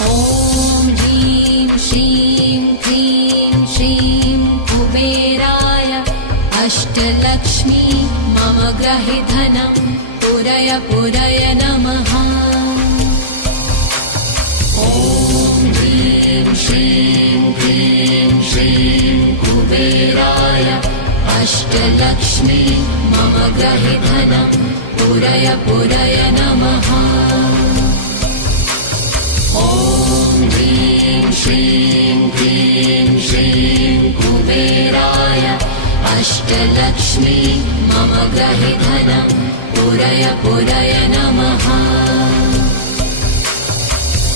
ॐ ह्रीं श्रीं क्लीं श्रीं कुबेराय अष्टलक्ष्मी मम गृहे धनं पुरय पुरय नमः। ॐ ह्रीं श्रीं क्लीं श्रीं कुबेराय अष्टलक्ष्मी मम गृहे धनं पुरय पुरय नमः। ॐ ह्रीं श्रीं क्लीं श्रीं कुबेराय अष्टलक्ष्मी मम गृहे धनं पुरय पुरय नमः।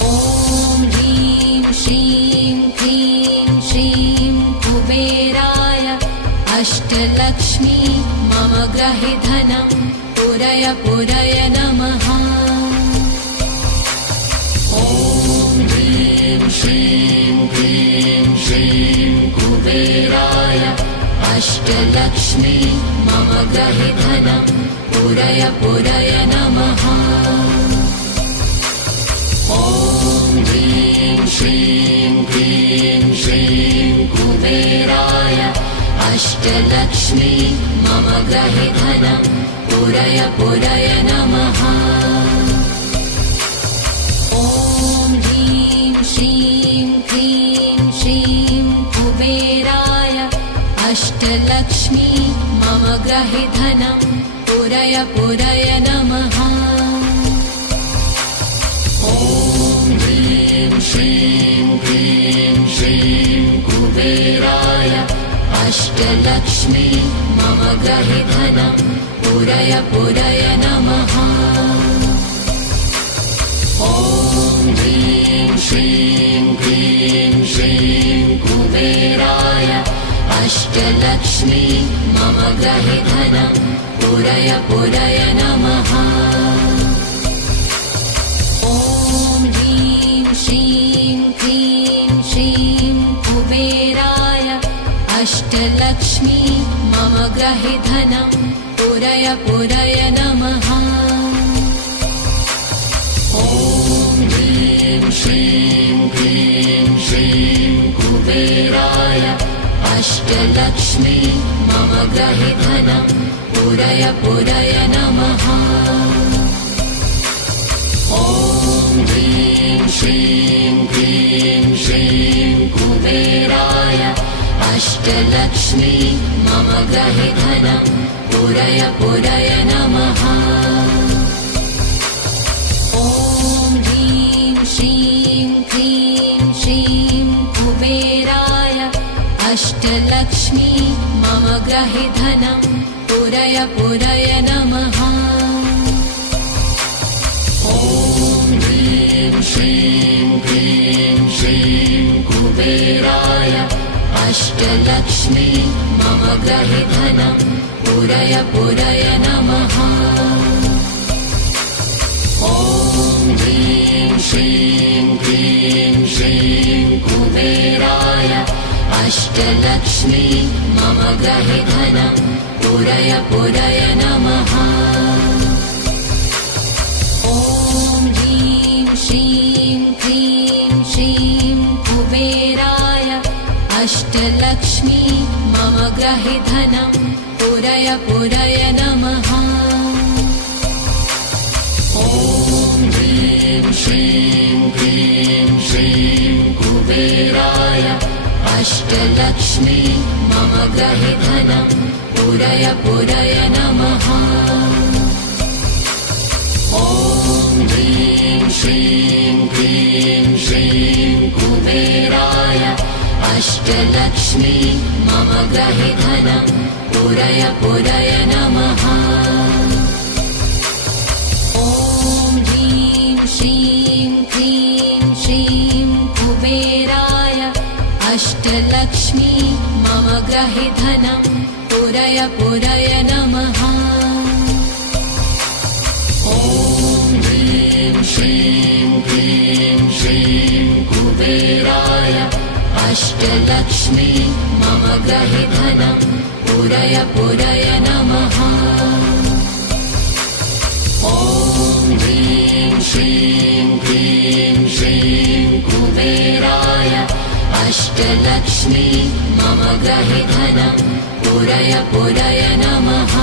ॐ ह्रीं श्रीं क्लीं श्रीं कुबेराय अष्टलक्ष्मी मम गृहे धनं पुरय पुरय नमः। ॐ ह्रीं श्रीं क्लीं श्रीं कुबेराय अष्टलक्ष्मी मम गृहे धनं पुरय पुरय नमः। ॐ ह्रीं श्रीं क्लीं श्रीं कुबेराय अष्टलक्ष्मी मम गृहे धनं पुरय पुरय नमः। ॐ ह्रीं श्रीं क्लीं श्रीं कुबेराय अष्टलक्ष्मी मम गृहे धनं पुरय पुरय नमः। ॐ ह्रीं श्रीं क्लीं श्रीं कुबेराय अष्टलक्ष्मी मम गृहे धनं पुरय पुरय नमः। ॐ ह्रीं श्रीं क्लीं श्रीं कुबेराय अष्टलक्ष्मी मम गृहे धनं पुरय पुरय नमः। ॐ ह्रीं श्रीं क्लीं श्रीं कुबेराय अष्टलक्ष्मी मम गृहे धनं पुरय पुरय नमः। ॐ ह्रीं श्रीं क्लीं श्रीं कुबेराय अष्टलक्ष्मी मम गृहे धनं पुरय पुरय नमः। ॐ ह्रीं श्रीं क्लीं श्रीं कुबेराय अष्टलक्ष्मी मम गृहे धनं पुरय पुरय नमः। ॐ ह्रीं श्रीं क्लीं श्रीं कुबेराय अष्टलक्ष्मी मम गृहे धनं पुरय पुरय नमः। ॐ ह्रीं श्रीं क्लीं श्रीं कुबेराय अष्टलक्ष्मी मम गृहे धनं पुरय पुरय नमः। ॐ ह्रीं श्रीं क्लीं श्रीं कुबेराय अष्टलक्ष्मी मम गृहे धनं पुरय पुरय नमः। ॐ ह्रीं श्रीं क्लीं श्रीं कुबेराय अष्टलक्ष्मी मम गृहे धनं पुरय पुरय नमः। ॐ ह्रीं श्रीं क्लीं श्रीं कुबेराय अष्टलक्ष्मी मम गृहे धनं पुरय पुरय नमः। ॐ ह्रीं श्रीं क्लीं श्रीं कुबेराय अष्टलक्ष्मी मम गृहे धनं पुरय पुरय नमः। ॐ ह्रीं श्रीं क्लीं श्रीं कुबेराय अष्टलक्ष्मी मम गृहे धनं पुरय पुरय नमः। ॐ ह्रीं श्रीं क्लीं श्रीं कुबेराय अष्टलक्ष्मी मम गृहे धनं पुरय पुरय नमः। ॐ ह्रीं श्रीं क्लीं श्रीं अष्टलक्ष्मी मम गृहे धनं पूरय पूरय नमः।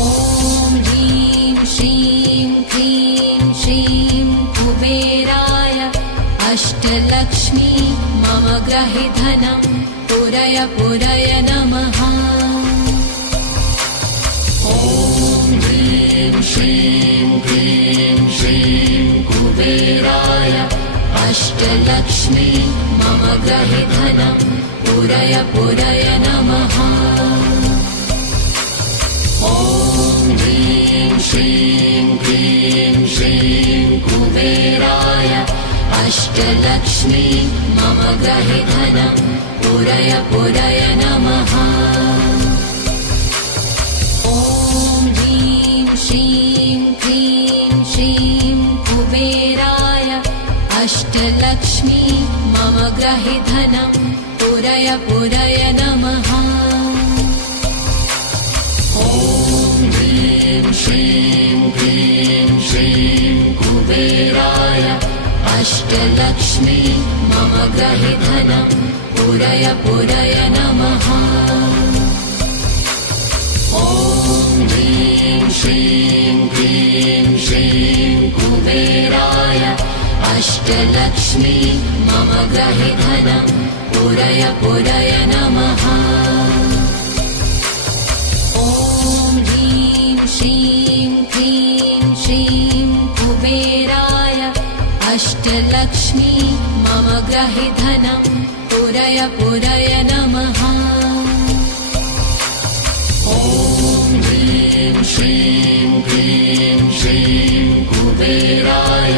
ॐ ह्रीं श्रीं क्लीं श्रीं कुबेराय अष्टलक्ष्मी मम गृहे धनं पूरय पूरय नमः। ॐ ह्रीं श्रीं क्लीं श्रीं कुबेराय अष्टलक्ष्मी मम गृहे धनं पूरय पूरय नमः। ॐ ह्रीं श्रीं क्लीं श्रीं कुबेराय अष्टलक्ष्मी मम गृहे धनं पूरय पूरय नमः। ॐ ह्रीं श्रीं क्लीं श्रीं कुबेराय अष्टलक्ष्मी मम गृहे धनं पूरय पूरय नमः। ॐ ह्रीं श्रीं क्लीं श्रीं कुबेराय अष्टलक्ष्मी मम गृहे धनं पूरय पूरय नमः। ॐ ह्रीं श्रीं क्लीं श्रीं कुबेराय अष्टलक्ष्मी मम गृहे धनं पूरय पूरय नमः। ॐ ह्रीं श्रीं क्लीं श्रीं कुबेराय अष्टलक्ष्मी मम गृहे धनं पूरय पूरय नमः। ॐ ह्रीं श्रीं क्लीं श्रीं कुबेराय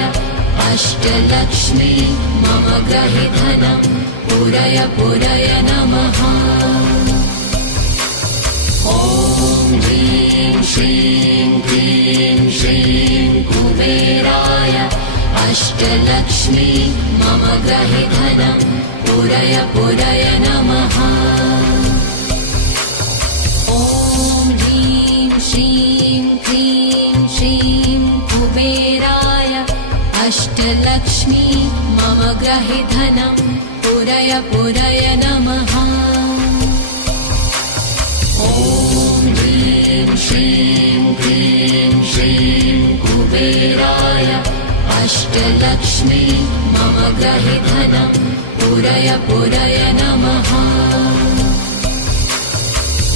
अष्टलक्ष्मी मम गृहे धनं पूरय पूरय नमः। ॐ ह्रीं श्रीं क्लीं श्रीं कुबेराय अष्टलक्ष्मी मम गृहे धनं पूरय पूरय नमः। ॐ ह्रीं श्रीं क्लीं श्रीं कुबेराय अष्टलक्ष्मी मम गृहे धनं पूरय पूरय नमः। ॐ ह्रीं श्रीं क्लीं श्रीं कुबेराय अष्टलक्ष्मी मम गृहे धनं पूरय पूरय नमः।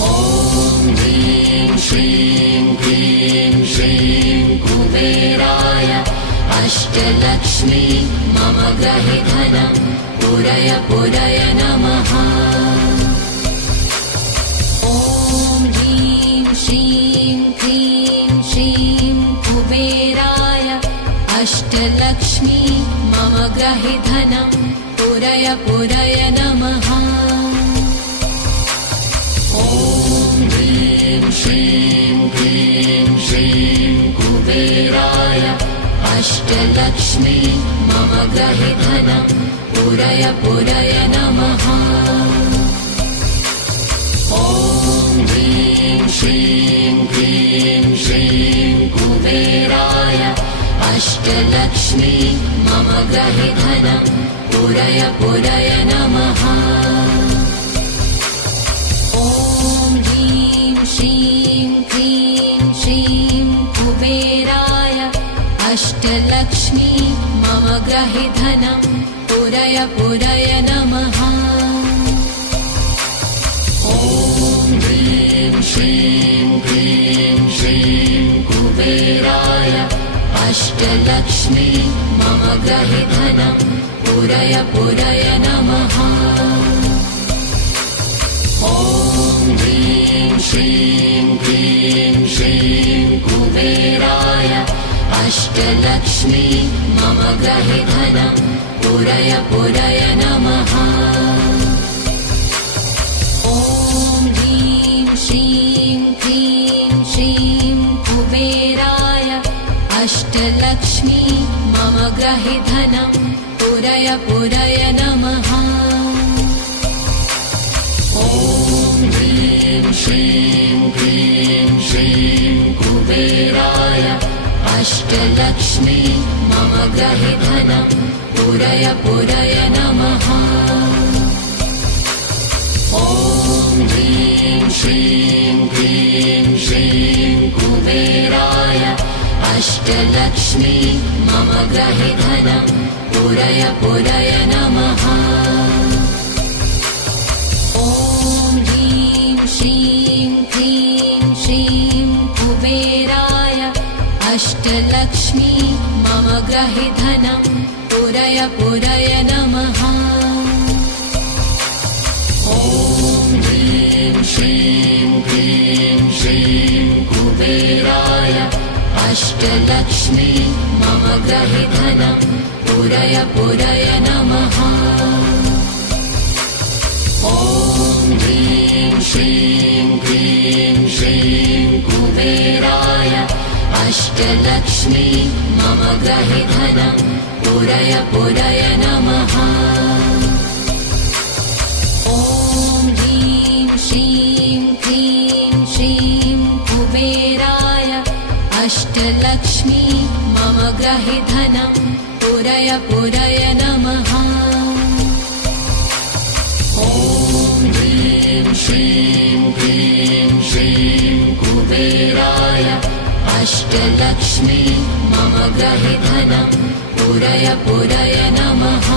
ॐ ह्रीं श्रीं क्लीं श्रीं कुबेराय अष्टलक्ष्मी मम गृहे धनं पूरय पूरय नमः। ॐ ह्रीं श्रीं क्लीं श्रीं कुबेराय अष्टलक्ष्मी मम गृहे धनं पूरय पूरय नमः। ॐ ह्रीं श्रीं क्लीं श्रीं कुबेराय अष्टलक्ष्मी मम गृहे धनं पूरय पूरय नमः। ॐ ह्रीं श्रीं क्लीं श्रीं कुबेराय अष्टलक्ष्मी मम गृहे धनं पूरय पूरय नमः। ॐ ह्रीं श्रीं क्लीं श्रीं कुबेराय अष्टलक्ष्मी मम गृहे धनं पूरय पूरय नमः। ॐ ह्रीं श्रीं क्लीं श्रीं कुबेराय अष्टलक्ष्मी मम गृहे धनं पूरय पूरय नमः। ॐ ह्रीं श्रीं क्लीं श्रीं कुबेराय अष्टलक्ष्मी मम गृहे धनं पूरय पूरय नमः। ॐ ह्रीं श्रीं क्लीं श्रीं कुबेराय अष्टलक्ष्मी मम गृहे धनं पूरय पूरय नमः। ॐ ह्रीं श्रीं क्लीं श्रीं कुबेराय अष्टलक्ष्मी मम गृहे धनं पूरय पूरय नमः। ॐ ह्रीं श्रीं क्लीं श्रीं कुबेराय अष्टलक्ष्मी मम गृहे धनं पूरय पूरय नमः। ॐ ह्रीं श्रीं क्लीं श्रीं कुबेराय अष्टलक्ष्मी मम गृहे धनं पूरय पूरय नमः। ॐ ह्रीं श्रीं क्लीं श्रीं कुबेराय अष्टलक्ष्मी मम गृहे धनं पूरय पूरय नमः। ॐ ह्रीं श्रीं क्लीं श्रीं कुबेराय अष्टलक्ष्मी मम गृहे धनं पूरय पूरय नमः। ॐ ह्रीं श्रीं क्लीं श्रीं कुबेराय अष्टलक्ष्मी मम गृहे धनं पूरय पूरय नमः। ॐ ह्रीं श्रीं क्लीं श्रीं कुबेराय अष्टलक्ष्मी मम गृहे धनं पूरय पूरय नमः।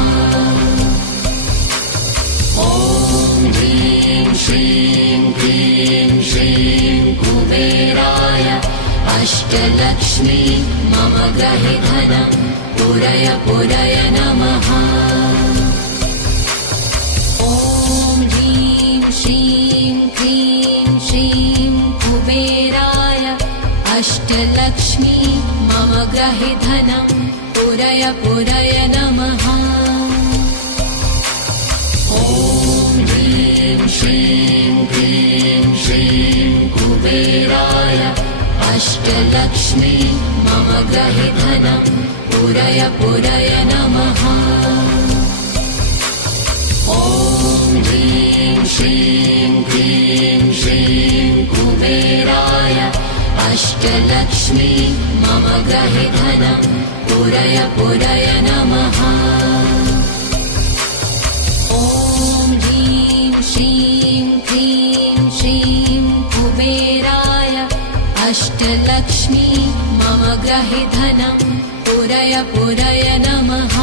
ॐ ह्रीं श्रीं क्लीं श्रीं कुबेराय अष्टलक्ष्मी मम गृहे धनं पूरय पूरय नमः। ॐ ह्रीं श्रीं क्लीं श्रीं कुबेराय अष्टलक्ष्मी मम गृहे धनं पूरय पूरय नमः। ॐ ह्रीं श्रीं क्लीं श्रीं कुबेराय अष्टलक्ष्मी मम गृहे धनं पूरय पूरय नमः। ॐ ह्रीं श्रीं क्लीं श्रीं कुबेराय अष्टलक्ष्मी मम गृहे धनं पूरय पूरय नमः। ॐ ह्रीं श्रीं क्लीं श्रीं कुबेराय अष्टलक्ष्मी मम गृहे धनं पूरय पूरय नमः।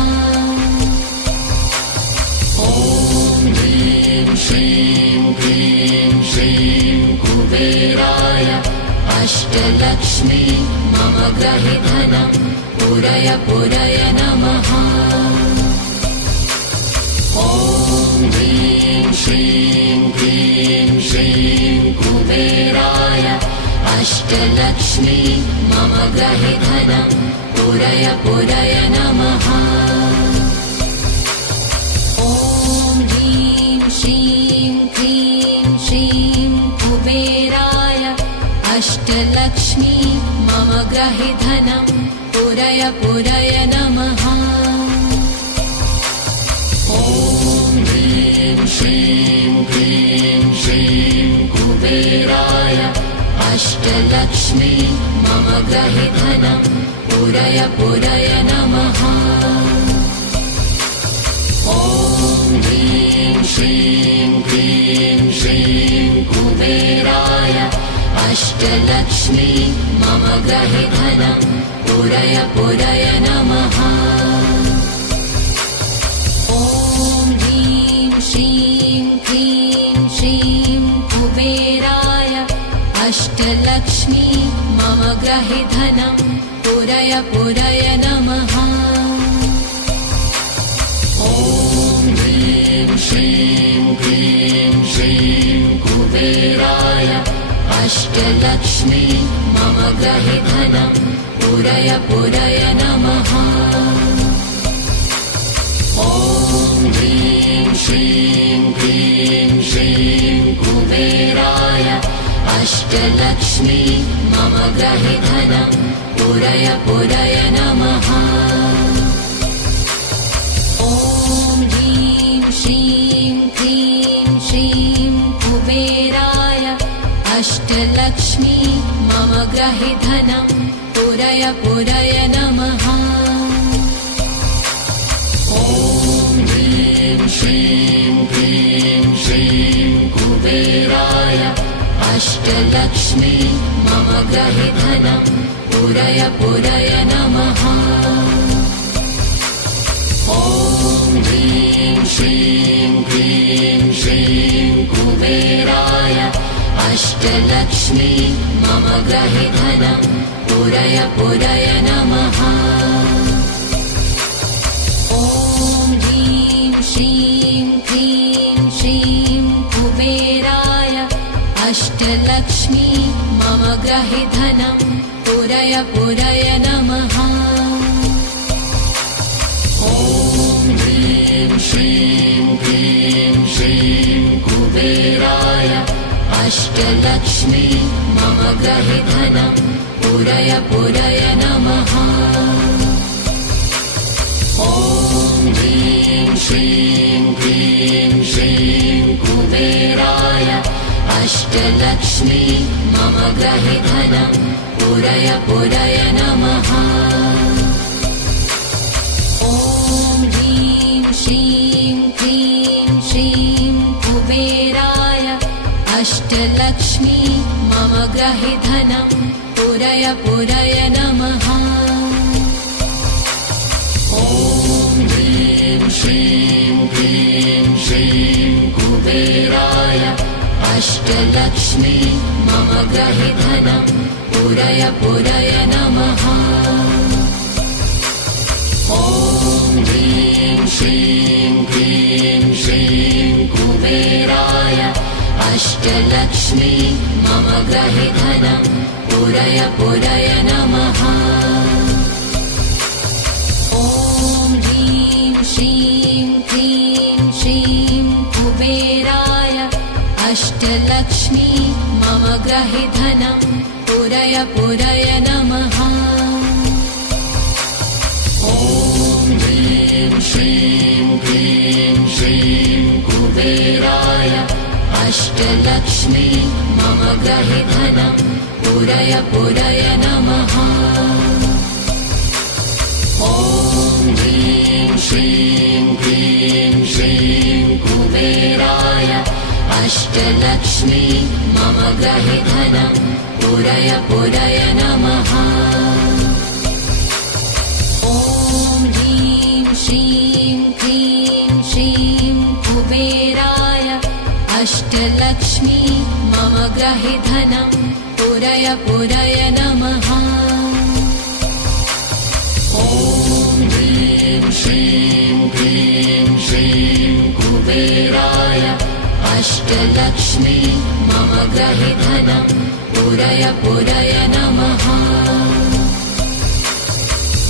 ॐ ह्रीं श्रीं क्लीं श्रीं कुबेराय अष्टलक्ष्मी मम गृहे धनं पूरय पूरय नमः। ॐ ह्रीं श्रीं क्लीं श्रीं कुबेराय अष्टलक्ष्मी मम गृहे धनं पूरय पूरय नमः। ॐ ह्रीं श्रीं क्लीं श्रीं कुबेराय अष्टलक्ष्मी मम गृहे धनं पूरय पूरय नमः। ॐ ह्रीं श्रीं क्लीं श्रीं कुबेराय अष्टलक्ष्मी मम गृहे धनं पूरय पूरय नमः। ॐ ह्रीं श्रीं क्लीं श्रीं कुबेराय अष्टलक्ष्मी मम गृहे धनं पूरय पूरय नमः। ॐ ह्रीं श्रीं क्लीं श्रीं कुबेराय अष्टलक्ष्मी मम गृहे धनं पूरय पूरय नमः। ॐ ह्रीं श्रीं क्लीं श्रीं कुबेराय अष्टलक्ष्मी मम गृहे धनं पूरय पूरय नमः। ॐ ह्रीं श्रीं क्लीं श्रीं कुबेराय अष्टलक्ष्मी मम गृहे धनं पूरय पूरय नमः। ॐ ह्रीं श्रीं क्लीं श्रीं कुबेराय अष्टलक्ष्मी मम गृहे धनं पूरय पूरय नमः। श्रीं क्लीं श्रीं कुबेराय अष्टलक्ष्मी मम गृहे धनं पूरय पूरय नमः। ॐ ह्रीं श्रीं क्लीं श्रीं कुबेराय अष्टलक्ष्मी मम गृहे धनं पूरय पूरय नमः। ॐ ह्रीं श्रीं क्लीं श्रीं कुबेराय अष्टलक्ष्मी मम गृहे धनं पूरय पूरय नमः। ॐ ह्रीं श्रीं क्लीं श्रीं कुबेराय अष्टलक्ष्मी मम गृहे धनं पूरय पूरय नमः। ॐ ह्रीं श्रीं क्लीं श्रीं कुबेराय अष्टलक्ष्मी मम गृहे धनं पूरय पूरय नमः। ॐ ह्रीं श्रीं क्लीं श्रीं कुबेराय अष्टलक्ष्मी मम गृहे धनं पूरय पूरय नमः। ॐ ह्रीं श्रीं क्लीं श्रीं कुबेराय अष्टलक्ष्मी मम गृहे धनं पूरय पूरय नमः। ॐ ह्रीं श्रीं क्लीं श्रीं कुबेराय अष्टलक्ष्मी मम गृहे धनं पूरय पूरय नमः। ॐ ह्रीं श्रीं क्लीं श्रीं कुबेराय अष्टलक्ष्मी मम गृहे धनं पूरय पूरय नमः। ॐ ह्रीं श्रीं क्लीं श्रीं कुबेराय अष्टलक्ष्मी मम गृहे धनं पूरय पूरय नमः। ॐ ह्रीं श्रीं क्लीं श्रीं कुबेराय अष्टलक्ष्मी मम गृहे धनं पूरय पूरय नमः। ॐ ह्रीं श्रीं क्लीं श्रीं कुबेराय अष्टलक्ष्मी मम गृहे धनं पूरय पूरय नमः। ॐ ह्रीं श्रीं क्लीं श्रीं कुबेराय अष्टलक्ष्मी मम गृहे धनं पूरय पूरय नमः।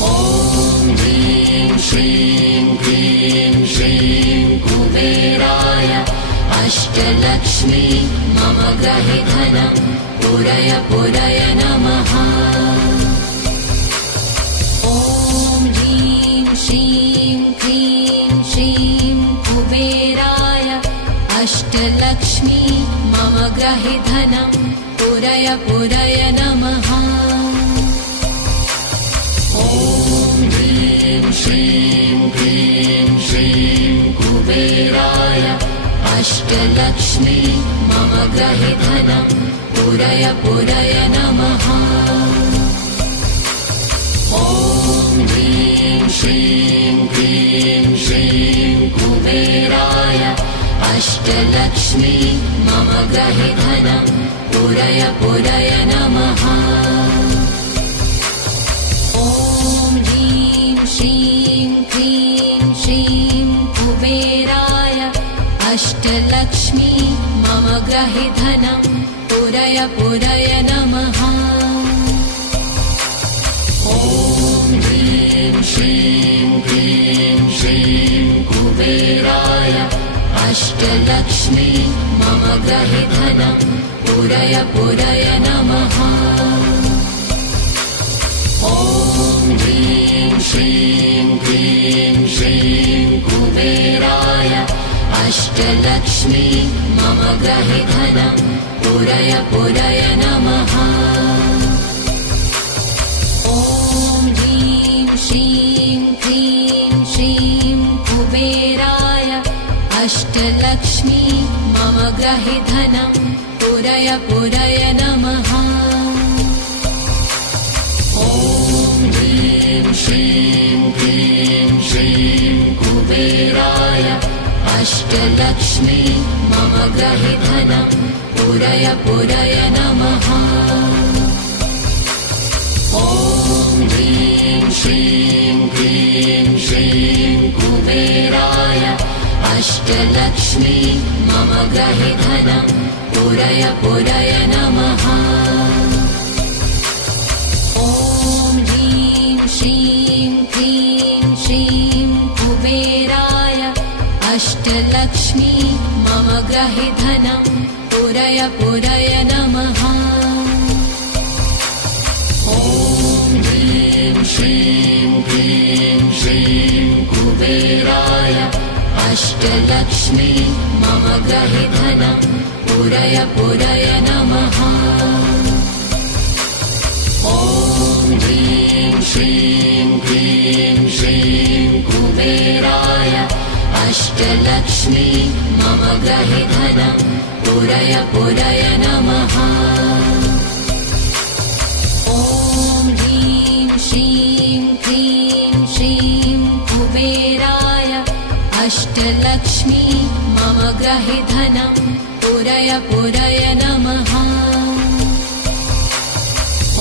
ॐ ह्रीं श्रीं क्लीं श्रीं कुबेराय अष्टलक्ष्मी मम गृहे धनं पूरय पूरय नमः। ॐ ह्रीं श्रीं क्लीं श्रीं कुबेराय अष्टलक्ष्मी मम गृहे धनं पूरय पूरय नमः। ॐ ह्रीं श्रीं क्लीं श्रीं कुबेराय अष्टलक्ष्मी मम गृहे धनं पूरय पूरय नमः। ॐ ह्रीं श्रीं क्लीं श्रीं कुबेराय अष्टलक्ष्मी मम गृहे धनं पूरय पूरय नमः। ॐ ह्रीं श्रीं क्लीं श्रीं कुबेराय अष्टलक्ष्मी मम गृहे धनं पूरय पूरय नमः। ॐ ह्रीं श्रीं क्लीं श्रीं कुबेराय अष्टलक्ष्मी मम गृहे धनं पूरय पूरय नमः। ॐ ह्रीं श्रीं क्लीं श्रीं कुबेराय अष्टलक्ष्मी मम गृहे धनं पूरय पूरय नमः। ॐ ह्रीं श्रीं क्लीं श्रीं कुबेराय ग्रहि धनं पुरय पुरय नमः। ॐ ह्रीं श्रीं क्लीं श्रीं कुबेराय अष्टलक्ष्मी मम ग्रहि धनं पुरय पुरय नमः। ॐ ह्रीं श्रीं क्लीं श्रीं कुबेराय अष्टलक्ष्मी मम ग्रहि धनं पुरय पुरय नमः। ॐ ह्रीं श्रीं क्लीं श्रीं कुबेराय अष्टलक्ष्मी मम ग्रहि धनं पुरय पुरय नमः। ॐ ह्रीं श्रीं क्लीं श्रीं कुबेराय अष्टलक्ष्मी मम ग्रहि धनं पुरय पुरय नमः। ॐ ह्रीं श्रीं क्लीं श्रीं कुबेराय अष्टलक्ष्मी मम ग्रहि धनं पुरय पुरय नमः। ॐ ह्रीं श्रीं क्लीं श्रीं कुबेराय अष्टलक्ष्मी मम ग्रहि धनं पुरय पुरय नमः।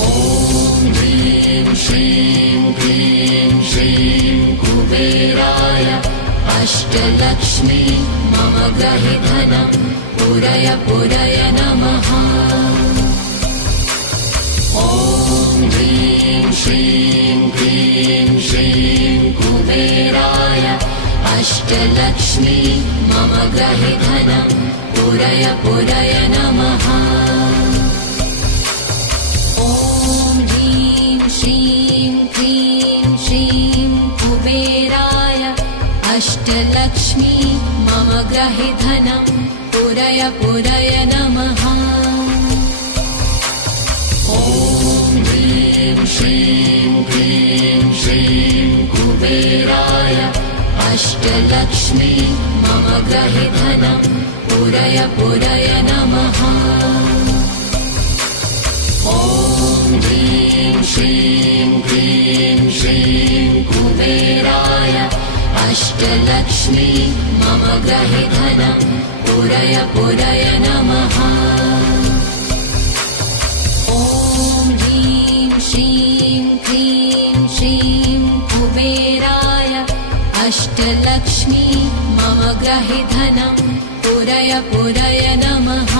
ॐ ह्रीं श्रीं क्लीं श्रीं कुबेराय अष्टलक्ष्मी मम ग्रहि धनं पुरय पुरय नमः। ॐ ह्रीं श्रीं क्लीं श्रीं कुबेराय अष्टलक्ष्मी मम ग्रहि धनं पुरय पुरय नमः। ॐ ह्रीं श्रीं क्लीं श्रीं कुबेराय अष्टलक्ष्मी मम ग्रहि धनं पुरय पुरय नमः। ॐ ह्रीं श्रीं क्लीं श्रीं कुबेराय अष्टलक्ष्मी मम ग्रहि धनं पुरय पुरय नमः। ॐ ह्रीं श्रीं क्लीं श्रीं कुबेराय अष्टलक्ष्मी मम ग्रहि धनं पुरय पुरय नमः। ॐ ह्रीं श्रीं क्लीं श्रीं कुबेराय अष्टलक्ष्मी मम ग्रहि धनं पुरय पुरय नमः।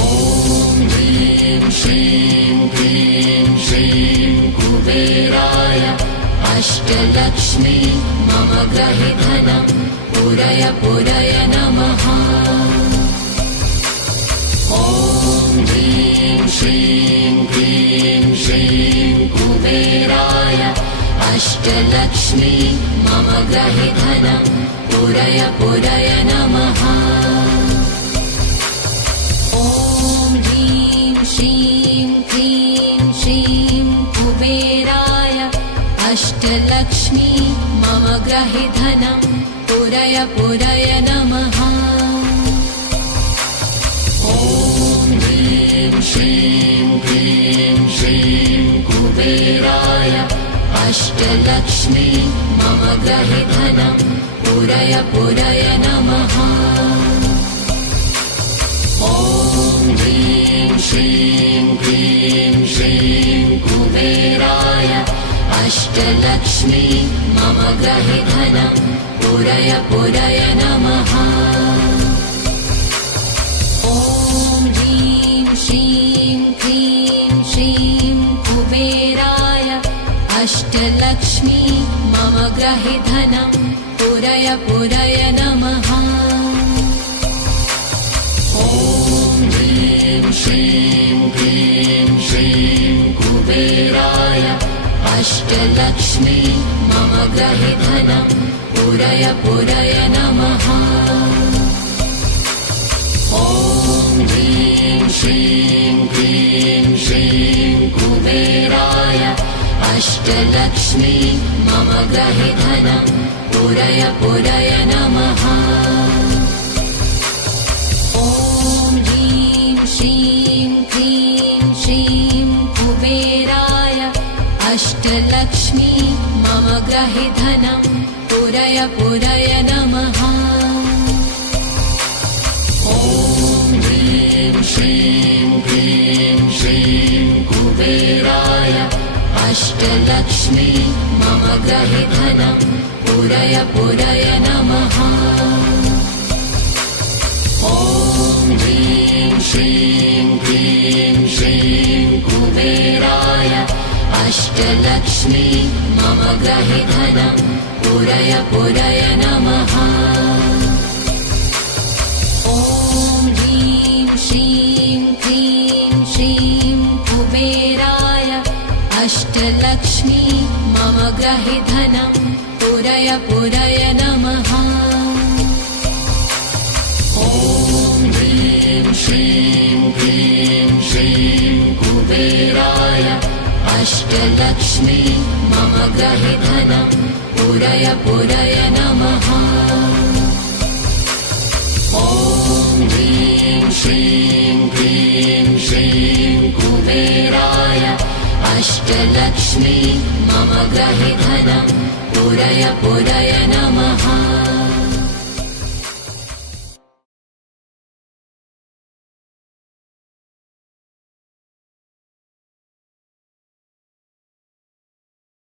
ॐ ह्रीं श्रीं क्लीं श्रीं कुबेराय अष्टलक्ष्मी मम ग्रहि धनं पुरय पुरय नमः। ॐ ह्रीं श्रीं क्लीं श्रीं कुबेराय अष्टलक्ष्मी मम ग्रहि धनं पुरय पुरय नमः। ॐ ह्रीं श्रीं क्लीं श्रीं कुबेराय अष्टलक्ष्मी मम ग्रहि धनं पुरय पुरय नमः। ॐ ह्रीं श्रीं क्लीं श्रीं कुबेराय अष्टलक्ष्मी मम ग्रहि धनं पुरय पुरय नमः। ॐ ह्रीं श्रीं क्लीं श्रीं कुबेराय अष्टलक्ष्मी मम ग्रहि धनं पुरय पुरय नमः। ॐ ह्रीं श्रीं क्लीं श्रीं कुबेराय अष्टलक्ष्मी मम ग्रहि धनं पुरय पुरय नमः। ॐ ह्रीं श्रीं क्लीं श्रीं कुबेराय अष्टलक्ष्मी मम ग्रहि धनं पुरय पुरय नमः। ॐ ह्रीं श्रीं क्लीं श्रीं कुबेराय अष्टलक्ष्मी मम ग्रहि धनं पुरय पुरय नमः। श्रीं कुबेराय अष्टलक्ष्मी मम ग्रहे धनं पुरय पुरय नमः। ॐ ह्रीं श्रीं क्लीं श्रीं कुबेराय अष्टलक्ष्मी मम ग्रहे धनं पुरय पुरय नमः। ॐ ह्रीं श्रीं क्लीं श्रीं कुबेराय अष्टलक्ष्मी मम ग्रहे धनं पुरय पुरय नमः। ॐ ह्रीं श्रीं क्लीं श्रीं कुबेराय अष्टलक्ष्मी मम ग्रहे धनं पुरय पुरय नमः। ॐ ह्रीं श्रीं क्लीं श्रीं कुबेराय अष्टलक्ष्मी मम ग्रहे धनं पुरय पुरय नमः। ॐ ह्रीं श्रीं क्लीं श्रीं कुबेराय अष्टलक्ष्मी मम ग्रहे धनं पुरय पुरय